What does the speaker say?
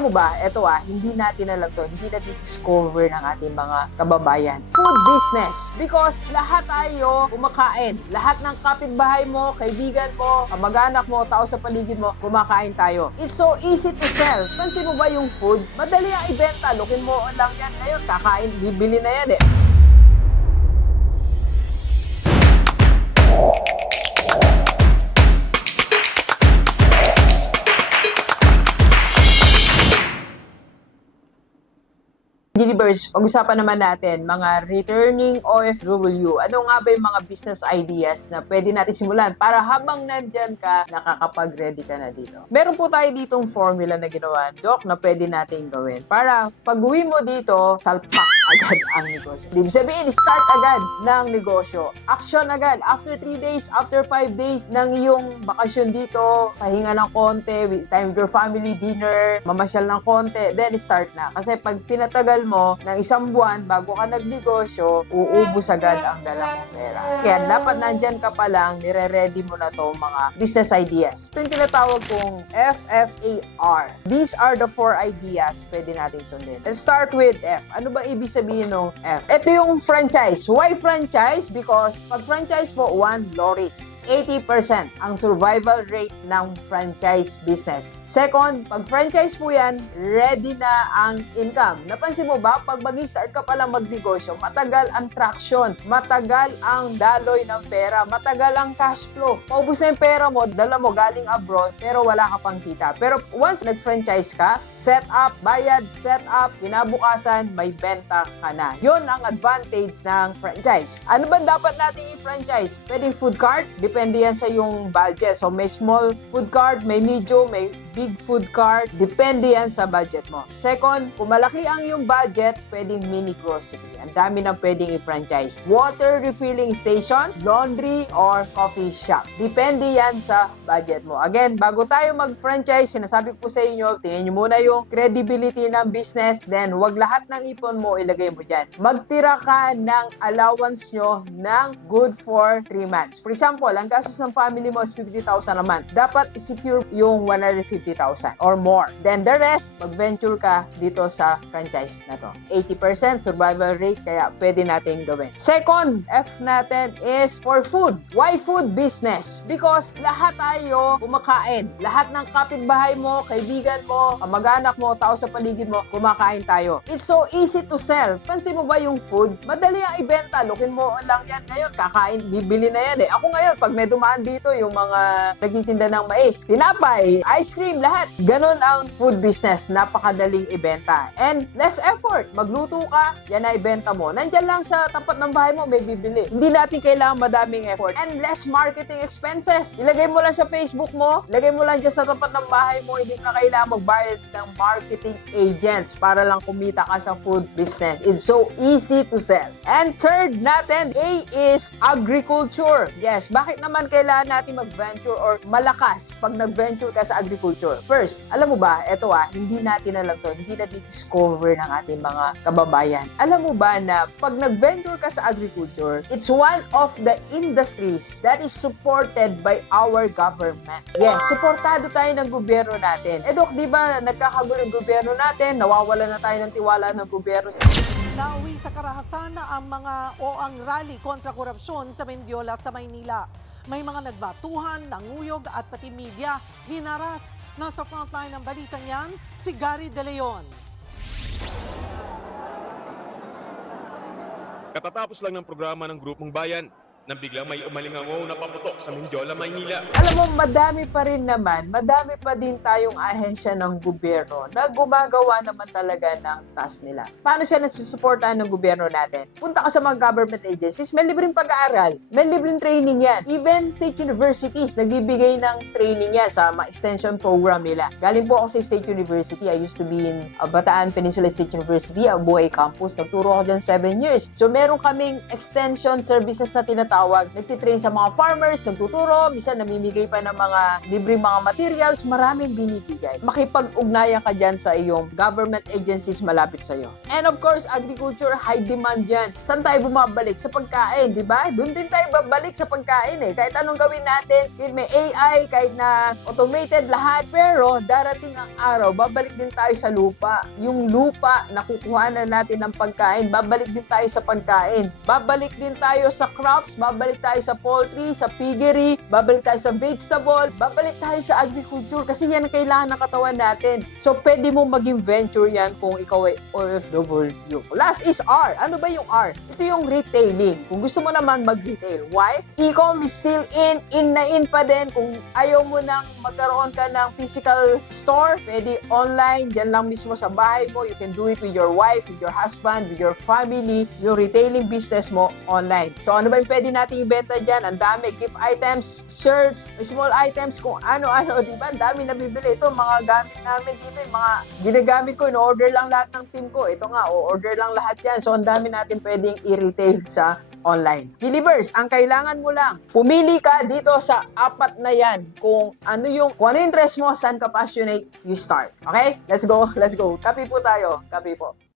Alam mo ba, eto ah, hindi natin alam to, hindi natin discover ng ating mga kababayan. Food business. Because lahat tayo kumakain. Lahat ng kapitbahay mo, kaibigan mo, kamag-anak mo, tao sa paligid mo, kumakain tayo. It's so easy to sell. Pansin mo ba yung food? Madali ang ibenta. Lookin mo lang yan ngayon. Kakain, bibili na yan eh. Delivers, pag-usapan naman natin, mga returning OFW, ano nga ba yung mga business ideas na pwede natin simulan para habang nandyan ka, nakakapag-ready ka na dito. Meron po tayo ditong formula na ginawa, Doc, na pwede natin gawin. Para pag uwi mo dito, salpak agad ang negosyo. Ibig sabihin, start agad ng negosyo. Action agad. After 3 days, after 5 days ng iyong bakasyon dito, pahinga ng konti, time with your family, dinner, mamasyal ng konti, then start na. Kasi pag pinatagal mo ng isang buwan bago ka nagnegosyo, uubos agad ang dala mong pera. Kaya dapat nandyan ka pa lang, nire-ready mo na to mga business ideas. Ito yung tinatawag kong FFAR. These are the four ideas pwede natin sundin. Let's start with F. Ano ba ibig sabihin ng F? Ito yung franchise. Why franchise? Because pag franchise mo, one, Loris. 80% ang survival rate ng franchise business. Second, pag franchise mo yan, ready na ang income. Napansin mo ba, pag mag-start ka palang magnegosyo, matagal ang traction, matagal ang daloy ng pera, matagal ang cash flow. Paubos na yung pera mo, dala mo galing abroad, pero wala ka pang kita. Pero once nag-franchise ka, set up, bayad, set up, kinabukasan, may benta ka na. Yun ang advantage ng franchise. Ano ba dapat natin i-franchise? Pwedeng food cart, depende yan sa yung budget. So may small food cart, may medium, may big food cart, depende yan sa budget mo. Second, kung malaki ang yung budget, pwedeng mini grocery. Ang dami nang pwedeng i-franchise. Water refilling station, laundry, or coffee shop. Depende yan sa budget mo. Again, bago tayo mag-franchise, sinasabi ko sa inyo, tingnan nyo muna yung credibility ng business, then wag lahat ng ipon mo ilagay mo dyan. Magtira ka ng allowance nyo ng good for 3 months. For example, ang gastos ng family mo is 50,000 a month. Dapat secure yung 150,000 or more. Then the rest, mag-venture ka dito sa franchise na to. 80% survival rate, kaya pwede natin gawin. Second, F natin is for food. Why food business? Because lahat tayo kumakain. Lahat ng kapitbahay mo, kaibigan mo, kamag-anak mo, tao sa paligid mo, kumakain tayo. It's so easy to sell. Pansin mo ba yung food? Madali ang ibenta. Lookin mo lang yan ngayon. Kakain, bibili na yan eh. Ako ngayon, pag may dumaan dito, yung mga nagtitinda ng mais, tinapay, ice cream, lahat. Ganon ang food business. Napakadaling ibenta. And less effort. Magluto ka, yan na ibenta mo. Nandyan lang sa tapat ng bahay mo, may bibili. Hindi natin kailangan madaming effort. And less marketing expenses. Ilagay mo lang sa Facebook mo, ilagay mo lang dyan sa tapat ng bahay mo, hindi na kailangan magbayad ng marketing agents para lang kumita ka sa food business. It's so easy to sell. And third natin, A is agriculture. Yes, bakit naman kailangan natin mag-venture or malakas pag nag-venture ka sa agriculture? First, alam mo ba, eto ah, hindi natin alam to, hindi natin discover ng ating mga kababayan. Alam mo ba na pag nag-venture ka sa agriculture, it's one of the industries that is supported by our government. Yes, suportado tayo ng gobyerno natin. Eh Dok, di ba nagkakagulo yung gobyerno natin, nawawala na tayo ng tiwala ng gobyerno Nauwi sa karahasan na ang mga o ang rally kontra korupsyon sa Mendiola sa Maynila. May mga nagbatuhan, nanguyog at pati media hinaras. Nasa frontline ng balita niyan, si Gary De Leon. Katatapos lang ng programa ng Grupong Bayan, nang biglang may umalingangaw na paputok sa Mindiola, Maynila. Alam mo, madami pa rin naman, madami pa din tayong ahensya ng gobyerno na gumagawa naman talaga ng task nila. Paano siya nasusuportahan ng gobyerno natin? Punta ka sa mga government agencies, may libreng pag-aaral, may libreng training yan. Even state universities, nagbibigay ng training yan sa mga extension program nila. Galing po ako sa State University. I used to be in uh, Bataan Peninsula State University, Abuhay Campus. Nagturo ako dyan 7 years. So, meron kaming extension services na tinatawag tinatawag. Nagtitrain sa mga farmers, nagtuturo, minsan namimigay pa ng mga libre mga materials, maraming binibigay. Makipag-ugnayan ka dyan sa iyong government agencies malapit sa iyo. And of course, agriculture, high demand dyan. Saan tayo bumabalik? Sa pagkain, di ba? Doon din tayo babalik sa pagkain eh. Kahit anong gawin natin, kahit may AI, kahit na automated lahat, pero darating ang araw, babalik din tayo sa lupa. Yung lupa, nakukuha na natin ng pagkain, babalik din tayo sa pagkain. Babalik din tayo sa crops, babalik tayo sa poultry, sa piggery, babalik tayo sa vegetable, babalik tayo sa agriculture kasi yan ang kailangan ng katawan natin. So, pwede mo maging venture yan kung ikaw ay OFW. Last is R. Ano ba yung R? Ito yung retailing. Kung gusto mo naman mag-retail. Why? E-com is still in, in na in pa din. Kung ayaw mo nang magkaroon ka ng physical store, pwede online, dyan lang mismo sa bahay mo. You can do it with your wife, with your husband, with your family, yung retailing business mo online. So ano ba yung pwede natin ibenta dyan? Ang dami. Gift items, shirts, small items, kung ano-ano, di ba? Ang dami nabibili. Ito, mga gamit namin dito, yung mga ginagamit ko, in-order lang lahat ng team ko. Ito nga, o-order lang lahat yan. So ang dami natin pwedeng i-retail sa online. Believers, ang kailangan mo lang, pumili ka dito sa apat na yan. Kung ano yung, kung ano interest mo, saan ka passionate, you start. Okay? Let's go, let's go. Copy po tayo. Copy po.